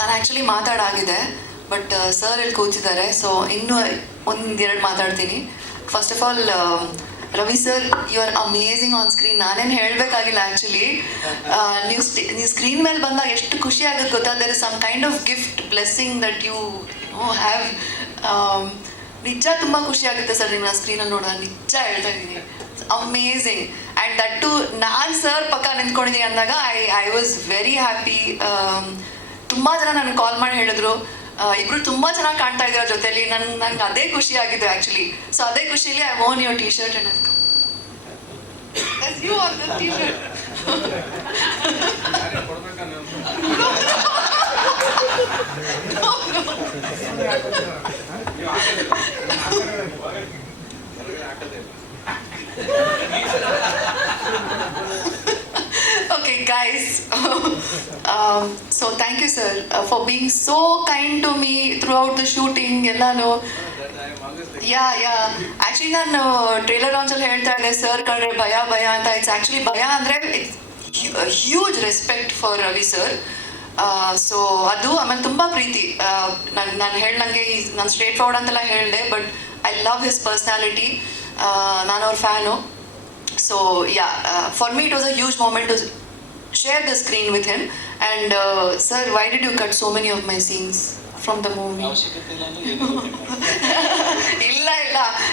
ನಾನು actually ಮಾತಾಡಾಗಿದೆ, but sir ಇಲ್ಲಿ ಕೂತಿದ್ದಾರೆ, ಸೊ ಇನ್ನೂ ಒಂದೆರಡು ಮಾತಾಡ್ತೀನಿ. First of all, Ravi sir, you are amazing on screen. ನಾನೇನು ಹೇಳಬೇಕಾಗಿಲ್ಲ ಆ್ಯಕ್ಚುಲಿ. ನೀವು ಸ್ಕ್ರೀನ್ ಮೇಲೆ ಬಂದಾಗ ಎಷ್ಟು ಖುಷಿ ಆಗುತ್ತೆ ಗೊತ್ತಾ. There is some kind of gift blessing that you have. ನಿಜ ತುಂಬ ಖುಷಿ ಆಗುತ್ತೆ ಸರ್ ನಿಮ್ಮನ್ನ ಸ್ಕ್ರೀನಲ್ಲಿ ನೋಡಿದಾಗ, ನಿಜ ಹೇಳ್ತಾ ಇದ್ದೀನಿ. ಅಮೇಝಿಂಗ್. ಆ್ಯಂಡ್ ದಟ್ ಟು ನಾನು ಸರ್ ಪಕ್ಕ ನಿಂತ್ಕೊಂಡಿದ್ದೀನಿ ಅಂದಾಗ ಐ ವಾಸ್ ವೆರಿ ಹ್ಯಾಪಿ. ತುಂಬ ಜನ ನನಗೆ ಕಾಲ್ ಮಾಡಿ ಹೇಳಿದ್ರು, ಇಬ್ರು ತುಂಬ ಚೆನ್ನಾಗಿ ಕಾಣ್ತಾ ಇದ್ದೀರ ಜೊತೆಲಿ. ನಂಗೆ ಅದೇ ಖುಷಿ ಆಗಿದೆ ಆ್ಯಕ್ಚುಲಿ. ಸೊ ಅದೇ ಖುಷಿಲಿ I own your T shirt and you on the T shirt. Okay guys, so thank you sir for being so kind to me throughout the shooting. ಎಲ್ಲಾನು ಆ್ಯಕ್ಚುಲಿ ನಾನು ಟ್ರೇಲರ್ ಲಾಂಚಲ್ಲಿ ಹೇಳ್ತಾ ಇದ್ದೆ ಸರ್ ಕಂಡ್ರೆ ಭಯ ಅಂತ. It's actually ಭಯ ಅಂದರೆ it's huge respect for Ravi sir. So ಅದು ಆಮೇಲೆ ತುಂಬ ಪ್ರೀತಿ. ನಾನು ಹೇಳ್ದಂಗೆ ನಾನು ಸ್ಟ್ರೇಟ್ ಫಾರ್ವರ್ಡ್ ಅಂತೆಲ್ಲ ಹೇಳಿದೆ, but I love his personality. ನಾನು ಅವ್ರ fan. So for me it was a huge moment to share the screen with him. And sir, why did you cut so many of my scenes from the movie?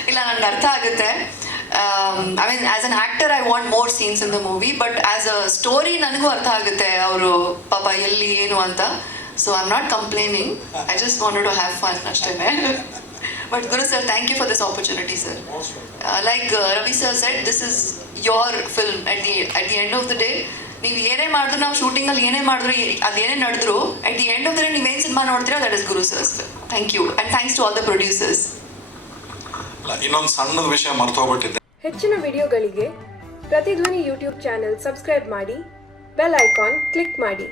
ಇಲ್ಲ ನನಗೆ ಅರ್ಥ ಆಗುತ್ತೆ. I mean, as an actor I want more scenes in the movie, but as a story ನನಗೂ ಅರ್ಥ ಆಗುತ್ತೆ ಅವರು ಪಾಪ ಎಲ್ಲಿ ಏನು ಅಂತ. So I'm not complaining, I just wanted to have fun ಅಷ್ಟೇ. But Guru sir, thank you for this opportunity sir. Like Ravi sir said, this is your film. At the end of the day, ನೀವು ಏನೇ ಮಾಡಿದ್ರು, ನಾವು ಶೂಟಿಂಗಲ್ಲಿ ಏನೇ ಮಾಡಿದ್ರು, ಅದೇನೇ ನಡೆದ್ರು, at the end of the day ನೀವೇನು ಸಿನಿಮಾ ನೋಡ್ತೀರಾ, that is Guru sirs. Thank you and thanks to all the producers. ಇನ್ನೊಂದು ಸಣ್ಣ ವಿಷಯ ಮರ್ತೋಗ್ಬಿಟ್ಟಿದ್ದೆ. ಹೆಚ್ಚಿನ ವಿಡಿಯೋಗಳಿಗೆ ಪ್ರತಿಧ್ವನಿ ಯೂಟ್ಯೂಬ್ ಚಾನೆಲ್ ಸಬ್ಸ್ಕ್ರೈಬ್ ಮಾಡಿ, ಬೆಲ್ ಐಕಾನ್ ಕ್ಲಿಕ್ ಮಾಡಿ.